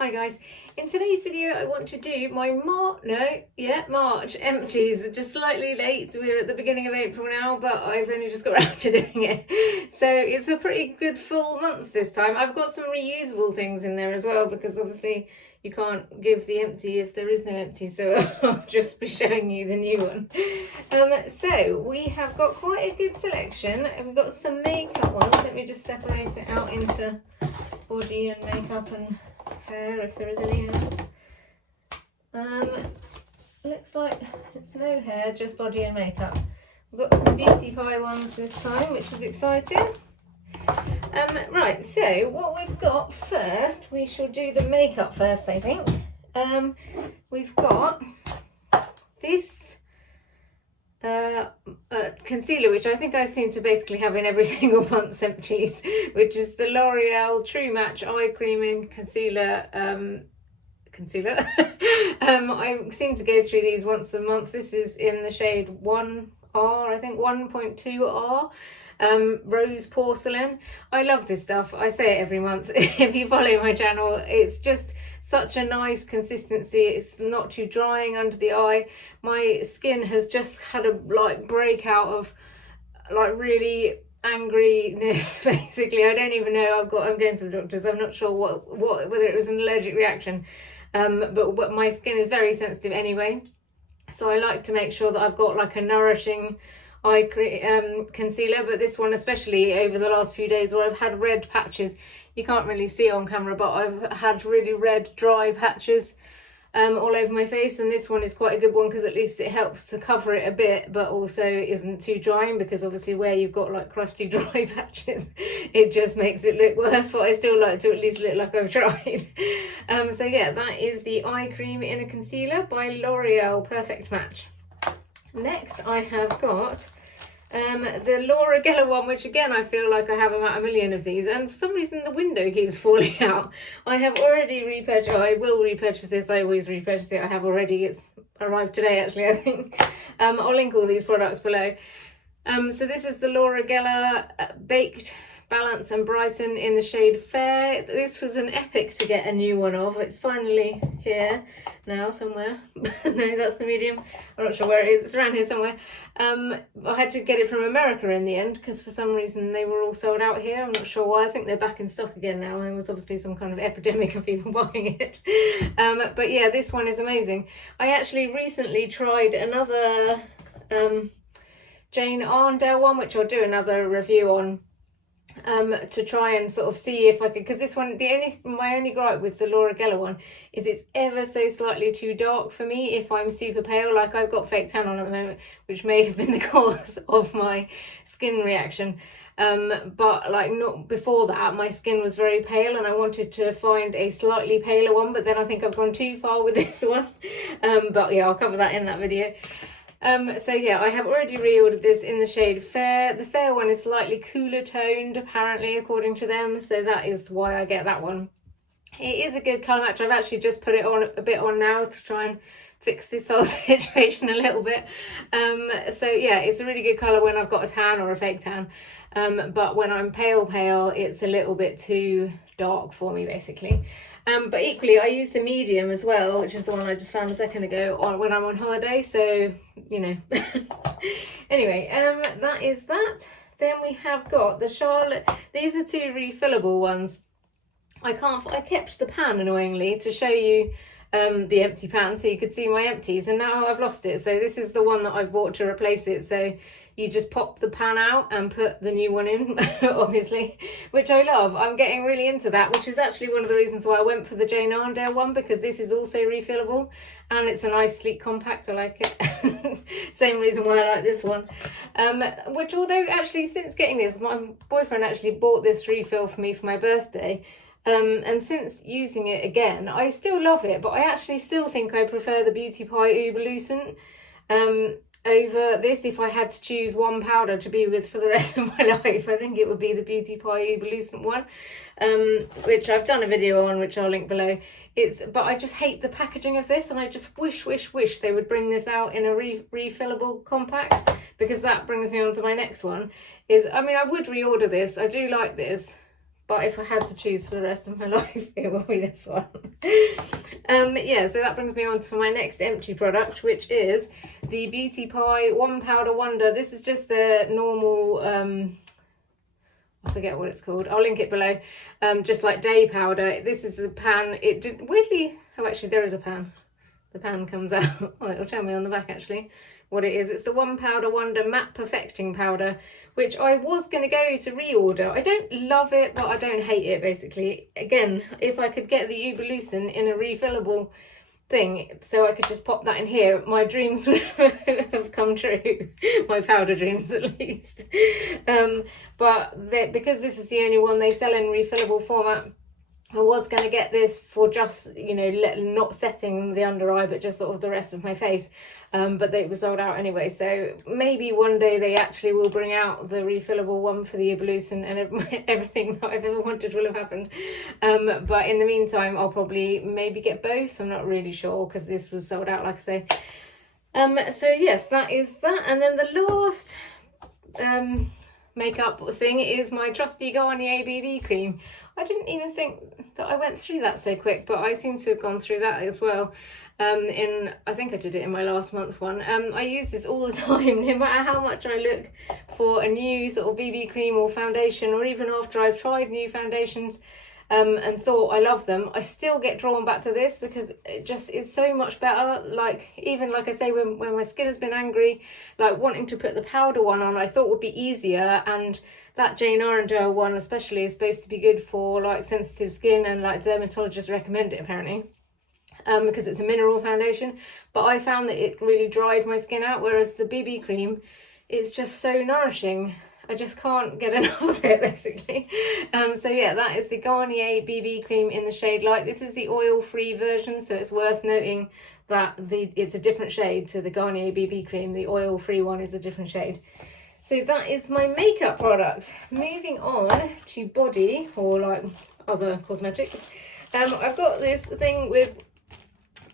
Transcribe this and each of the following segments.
Hi guys, in today's video I want to do my March empties. Just slightly late, we're at the beginning of April now, but I've only just got around to doing it. So it's a pretty good full month this time. I've got some reusable things in there as well, because obviously you can't give the empty if there is no empty, so I'll just be showing you the new one. So we have got quite a good selection. We've got some makeup ones. Let me just separate it out into body and makeup and hair, if there is any hair. Looks like it's no hair, just body and makeup. We've got some beauty pie ones this time, which is exciting. Right, so what we've got first, we shall do the makeup first, I think. We've got this concealer, which I think I seem to basically have in every single month's empties, which is the L'Oreal True Match Eye Creaming Concealer. I seem to go through these once a month. This is in the shade 1R, I think 1.2R. Rose Porcelain. I love this stuff. I say it every month. If you follow my channel, it's just such a nice consistency. It's not too drying under the eye. My skin has just had a breakout of really angriness basically. I don't even know. I'm going to the doctors. I'm not sure whether it was an allergic reaction, but my skin is very sensitive anyway, so I like to make sure that I've got like a nourishing eye concealer. But this one, especially over the last few days where I've had red patches, you can't really see on camera, but I've had really red dry patches all over my face, and this one is quite a good one because at least it helps to cover it a bit, but also isn't too drying, because obviously where you've got like crusty dry patches, it just makes it look worse, but I still like to at least look like I've tried. So yeah, that is the eye cream in a concealer by L'Oreal Perfect Match. Next I have got the Laura Geller one, which again I feel like I have about a million of these, and for some reason the window keeps falling out. I have already repurchased. I will repurchase this. I always repurchase it. I have already. It's arrived today actually, I think. I'll link all these products below. So this is the Laura Geller Baked Balance and Brighten in the shade Fair. This was an epic to get a new one of. It's finally here now somewhere. No, that's the medium. I'm not sure where it is. It's around here somewhere. I had to get it from America in the end because for some reason they were all sold out here. I'm not sure why. I think they're back in stock again now. There was obviously some kind of epidemic of people buying it. But yeah, this one is amazing. I actually recently tried another Jane Arndale one, which I'll do another review on, to try and sort of see if I could, because this one, my only gripe with the Laura Geller one is it's ever so slightly too dark for me if I'm super pale. Like I've got fake tan on at the moment, which may have been the cause of my skin reaction, but like not before that my skin was very pale and I wanted to find a slightly paler one, but then I think I've gone too far with this one. But yeah, I'll cover that in that video. So yeah, I have already reordered this in the shade Fair. The Fair one is slightly cooler toned apparently, according to them, so that is why I get that one. It is a good colour match. I've actually just put it on a bit on now to try and fix this whole situation a little bit. So yeah, it's a really good colour when I've got a tan or a fake tan, but when I'm pale, it's a little bit too dark for me basically. But equally I use the medium as well, which is the one I just found a second ago when I'm on holiday, so you know. Anyway, that is that. Then we have got the Charlotte. These are two refillable ones. I kept the pan annoyingly to show you the empty pan so you could see my empties, and now I've lost it. So this is the one that I've bought to replace it. So you just pop the pan out and put the new one in, obviously, which I love. I'm getting really into that, which is actually one of the reasons why I went for the Jane Arndale one, because this is also refillable and it's a nice sleek compact. I like it. Same reason why I like this one. Which, although actually since getting this, my boyfriend actually bought this refill for me for my birthday. And since using it again, I still love it, but I actually still think I prefer the Beauty Pie Uber Lucent over this. If I had to choose one powder to be with for the rest of my life, I think it would be the Beauty Pie Uber Lucent one, which I've done a video on, which I'll link below. But I just hate the packaging of this, and I just wish they would bring this out in a refillable compact, because that brings me on to my next one. I mean, I would reorder this. I do like this, but if I had to choose for the rest of my life, it will be this one. Yeah, so that brings me on to my next empty product, which is the Beauty Pie One Powder Wonder. This is just the normal, I forget what it's called. I'll link it below. Just like day powder. This is the pan. It did weirdly. Oh, actually, there is a pan. The pan comes out. Oh, it'll tell me on the back actually what it is. It's the One Powder Wonder Matte Perfecting Powder, which I was going to go to reorder. I don't love it, but I don't hate it, basically. Again, if I could get the Uberlucent in a refillable thing, so I could just pop that in here, my dreams would have come true. My powder dreams, at least. But because this is the only one they sell in refillable format, I was going to get this for just, you know, not setting the under eye, but just sort of the rest of my face. But they were sold out anyway. So maybe one day they actually will bring out the refillable one for the Uberlucent, and everything that I've ever wanted will have happened. But in the meantime, I'll probably maybe get both. I'm not really sure because this was sold out, like I say. So yes, that is that. And then the last makeup thing is my trusty Garnier BB cream. I didn't even think that I went through that so quick, but I seem to have gone through that as well. I think I did it in my last month's one. I use this all the time, no matter how much I look for a new sort of BB cream or foundation, or even after I've tried new foundations and thought I love them, I still get drawn back to this because it just is so much better. Like, even like I say, when my skin has been angry, like wanting to put the powder one on I thought would be easier, and that Jane Arundel one especially is supposed to be good for like sensitive skin, and like dermatologists recommend it apparently, because it's a mineral foundation. But I found that it really dried my skin out, whereas the BB cream is just so nourishing. I just can't get enough of it, basically. So yeah, that is the Garnier BB cream in the shade Light. This is the oil-free version, so it's worth noting that it's a different shade to the Garnier BB cream. The oil-free one is a different shade. So that is my makeup products. Moving on to body, or like other cosmetics. I've got this thing with,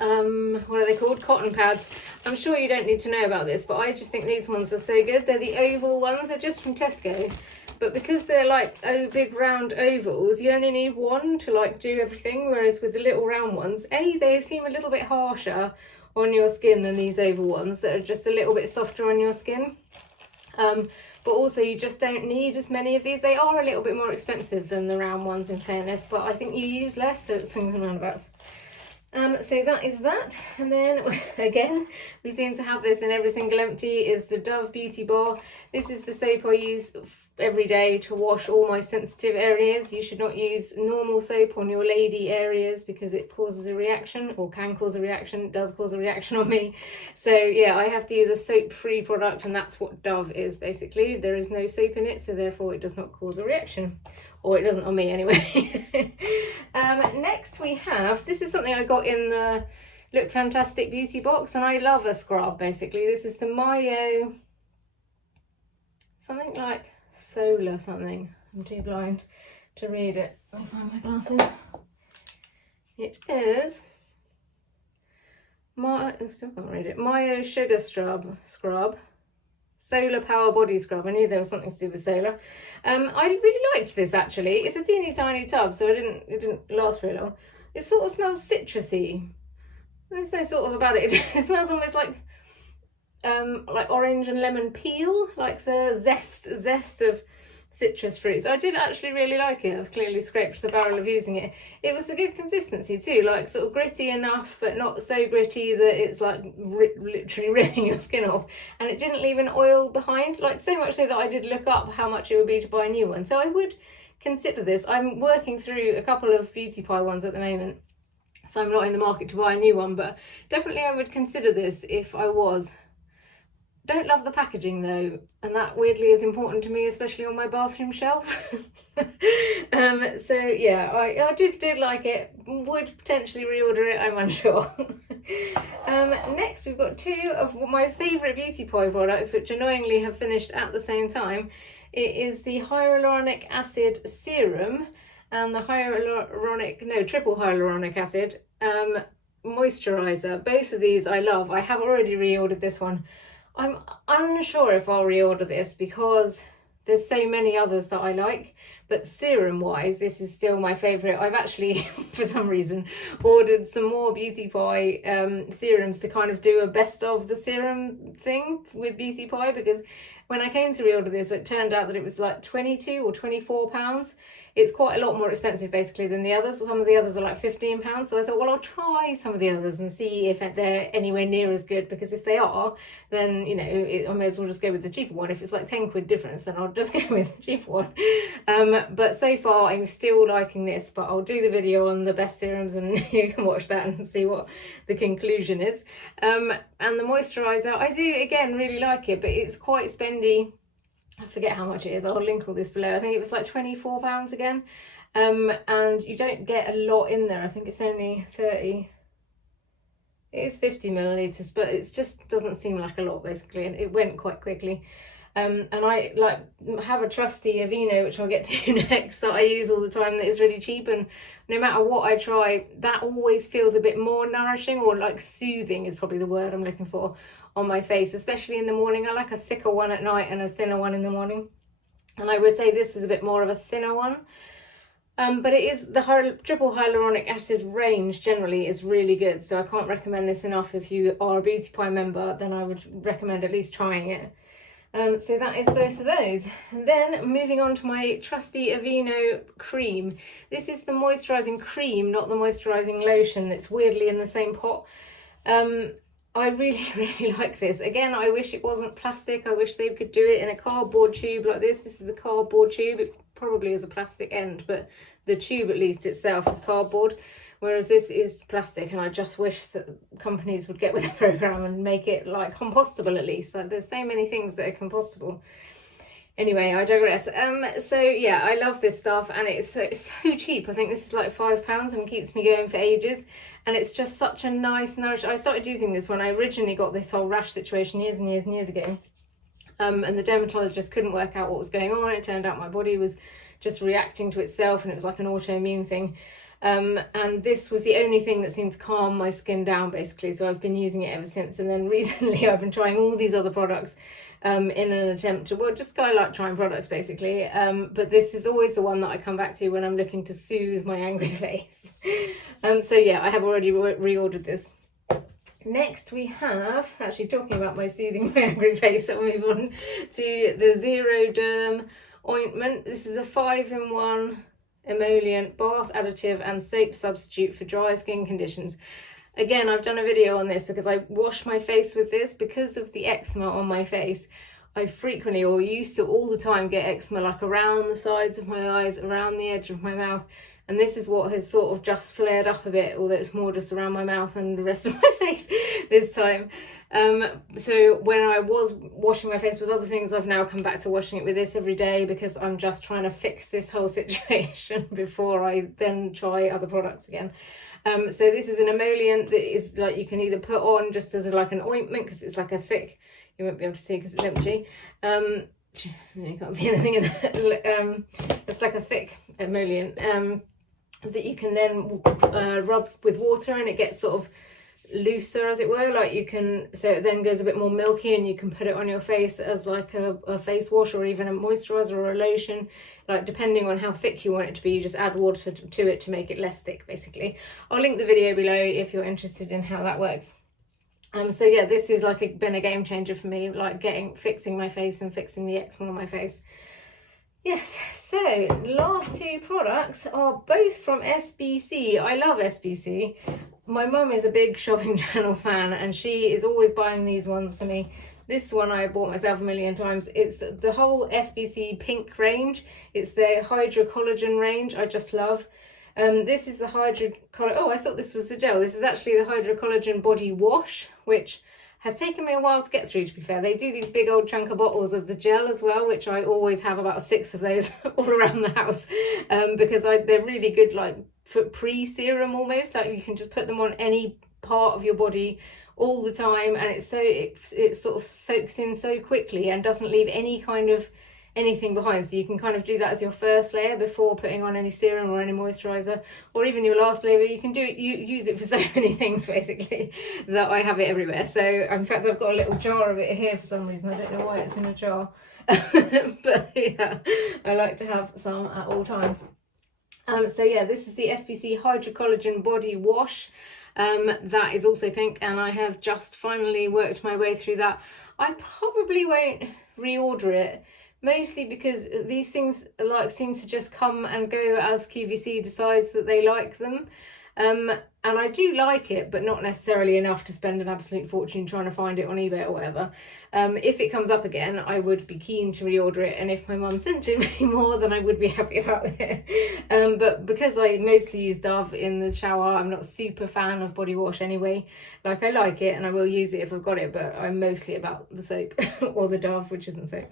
what are they called? Cotton pads. I'm sure you don't need to know about this, but I just think these ones are so good. They're the oval ones. They're just from Tesco. But because they're like big round ovals, you only need one to like do everything. Whereas with the little round ones, they seem a little bit harsher on your skin than these oval ones that are just a little bit softer on your skin. But also you just don't need as many of these. They are a little bit more expensive than the round ones, in fairness, but I think you use less, so it swings and roundabouts. So that is that. And then again, we seem to have this in every single empty, is the Dove Beauty Bar. This is the soap I use every day to wash all my sensitive areas. You should not use normal soap on your lady areas because it causes a reaction, or can cause a reaction. It does cause a reaction on me. So yeah, I have to use a soap-free product, and that's what Dove is basically. There is no soap in it, so therefore it does not cause a reaction. Or it doesn't on me anyway. Next we have, this is something I got in the Look Fantastic beauty box, and I love a scrub basically. This is the Mayo, something like Solar something. I'm too blind to read it. Let me find my glasses. It is, I still can't read it. Mayo Sugar Scrub. Solar Power Body Scrub. I knew there was something to do with solar. I really liked this actually. It's a teeny tiny tub, so it didn't last very long. It sort of smells citrusy. There's no sort of about it. It smells almost like orange and lemon peel, like the zest of citrus fruits. I did actually really like it. I've clearly scraped the barrel of using it. It was a good consistency too, like sort of gritty enough, but not so gritty that it's like literally ripping your skin off. And it didn't leave an oil behind, like so much so that I did look up how much it would be to buy a new one. So I would consider this. I'm working through a couple of Beauty Pie ones at the moment, so I'm not in the market to buy a new one, but definitely I would consider this if I was. Don't love the packaging though, and that weirdly is important to me, especially on my bathroom shelf. So yeah, I did like it. Would potentially reorder it, I'm unsure. Next we've got two of my favourite Beauty Pie products, which annoyingly have finished at the same time. It is the Hyaluronic Acid Serum and the triple hyaluronic acid moisturiser. Both of these I love. I have already reordered this one. I'm unsure if I'll reorder this because there's so many others that I like, but serum wise, this is still my favourite. I've actually, for some reason, ordered some more Beauty Pie serums to kind of do a best of the serum thing with Beauty Pie, because when I came to reorder this, it turned out that it was like 22 or 24 pounds. It's quite a lot more expensive basically than the others. Some of the others are like 15 pounds. So I thought, well, I'll try some of the others and see if they're anywhere near as good, because if they are, then, you know, I may as well just go with the cheaper one. If it's like 10 quid difference, then I'll just go with the cheaper one. But so far I'm still liking this, but I'll do the video on the best serums and you can watch that and see what the conclusion is. And the moisturiser, I do again really like it, but it's quite spendy. I forget how much it is. I'll link all this below. I think it was like £24 again. And you don't get a lot in there. I think it's only 30. It is 50 millilitres, but it just doesn't seem like a lot basically, and it went quite quickly. And I like have a trusty Aveeno, which I'll get to next, that I use all the time, that is really cheap, and no matter what I try, that always feels a bit more nourishing, or like soothing is probably the word I'm looking for, on my face, especially in the morning. I like a thicker one at night and a thinner one in the morning, and I would say this was a bit more of a thinner one. But it is the triple hyaluronic acid range generally is really good, so I can't recommend this enough. If you are a Beauty Pie member, then I would recommend at least trying it. So that is both of those. And then moving on to my trusty Aveeno cream. This is the moisturising cream, not the moisturising lotion. It's weirdly in the same pot. I really, really like this. Again, I wish it wasn't plastic. I wish they could do it in a cardboard tube like this. This is a cardboard tube. It probably is a plastic end, but the tube at least itself is cardboard, whereas this is plastic, and I just wish that companies would get with the program and make it like compostable at least. Like, there's so many things that are compostable. Anyway, I digress. So yeah, I love this stuff, and it's so cheap. I think this is like £5 and keeps me going for ages. And it's just such a nice nourish. I started using this when I originally got this whole rash situation years and years and years ago. And the dermatologist couldn't work out what was going on. It turned out my body was just reacting to itself, and it was like an autoimmune thing. And this was the only thing that seemed to calm my skin down basically. So I've been using it ever since. And then recently I've been trying all these other products in an attempt to, well, just I like trying products basically, but this is always the one that I come back to when I'm looking to soothe my angry face. So yeah, I have already reordered this. Next we have, actually talking about my soothing my angry face, I'll move on to the Zeroderm ointment. This is a 5-in-1 emollient, bath additive and soap substitute for dry skin conditions. Again, I've done a video on this because I wash my face with this. Because of the eczema on my face, I frequently, or used to all the time, get eczema like around the sides of my eyes, around the edge of my mouth. And this is what has sort of just flared up a bit, although it's more just around my mouth and the rest of my face this time. So when I was washing my face with other things, I've now come back to washing it with this every day, because I'm just trying to fix this whole situation before I then try other products again. So this is an emollient that is like, you can either put on just as like an ointment, because it's like a thick, you won't be able to see because it's empty. You can't see anything in there. It's like a thick emollient that you can then rub with water, and it gets sort of looser, as it were. Like you can, so it then goes a bit more milky, and you can put it on your face as like a face wash, or even a moisturizer or a lotion, like depending on how thick you want it to be. You just add water to it to make it less thick basically. I'll link the video below if you're interested in how that works. So yeah, this is like been a game changer for me, like fixing my face and fixing the eczema on my face. Yes, so last two products are both from SBC. I love SBC. My mum is a big shopping channel fan, and she is always buying these ones for me. This one I bought myself a million times. It's the whole SBC pink range. It's their Hydra Collagen range. I just love. This is the Hydra Collagen. Oh, I thought this was the gel. This is actually the Hydra Collagen body wash, which has taken me a while to get through, to be fair. They do these big old chunker bottles of the gel as well, which I always have about 6 of those all around the house, because they're really good, like for pre-serum almost. Like you can just put them on any part of your body all the time, and it sort of soaks in so quickly and doesn't leave any kind of anything behind, so you can kind of do that as your first layer before putting on any serum or any moisturiser, or even your last layer. You can do it, you use it for so many things basically that I have it everywhere. So in fact I've got a little jar of it here for some reason. I don't know why it's in a jar. But yeah, I like to have some at all times. So yeah, this is the SPC Hydra Collagen Body Wash. That is also pink, and I have just finally worked my way through that. I probably won't reorder it, mostly because these things like seem to just come and go as QVC decides that they like them. And I do like it, but not necessarily enough to spend an absolute fortune trying to find it on eBay or whatever. If it comes up again, I would be keen to reorder it, and if my mum sent it me more, then I would be happy about it. But because I mostly use Dove in the shower, I'm not a super fan of body wash anyway. Like, I like it and I will use it if I've got it, but I'm mostly about the soap or the Dove, which isn't soap.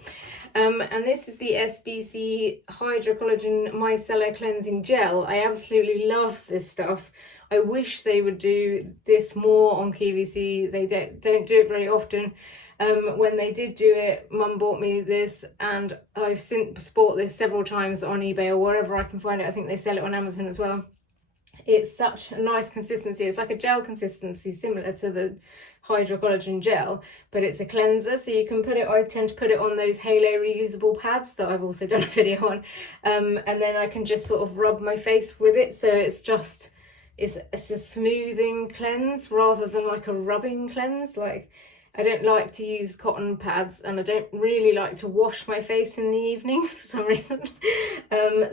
And this is the SPC Hydra Collagen Micellar Cleansing Gel. I absolutely love this stuff. I wish they would do this more on QVC. They don't do it very often. When they did do it, Mum bought me this, and I've since bought this several times on eBay or wherever I can find it. I think they sell it on Amazon as well. It's such a nice consistency. It's like a gel consistency, similar to the Hydra Collagen Gel, but it's a cleanser, so you can put it, I tend to put it on those Halo reusable pads that I've also done a video on, and then I can just sort of rub my face with it, so it's a smoothing cleanse rather than like a rubbing cleanse. Like, I don't like to use cotton pads, and I don't really like to wash my face in the evening for some reason.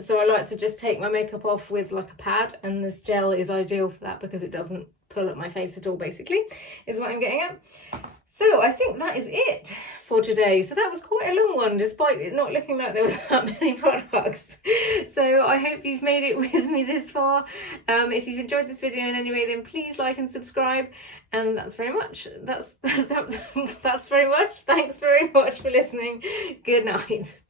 So I like to just take my makeup off with like a pad, and this gel is ideal for that because it doesn't pull at my face at all, basically, is what I'm getting at. So I think that is it for today. So that was quite a long one, despite it not looking like there was that many products. So I hope you've made it with me this far. If you've enjoyed this video in any way, then please like and subscribe. And that's very much. That's very much. Thanks very much for listening. Good night.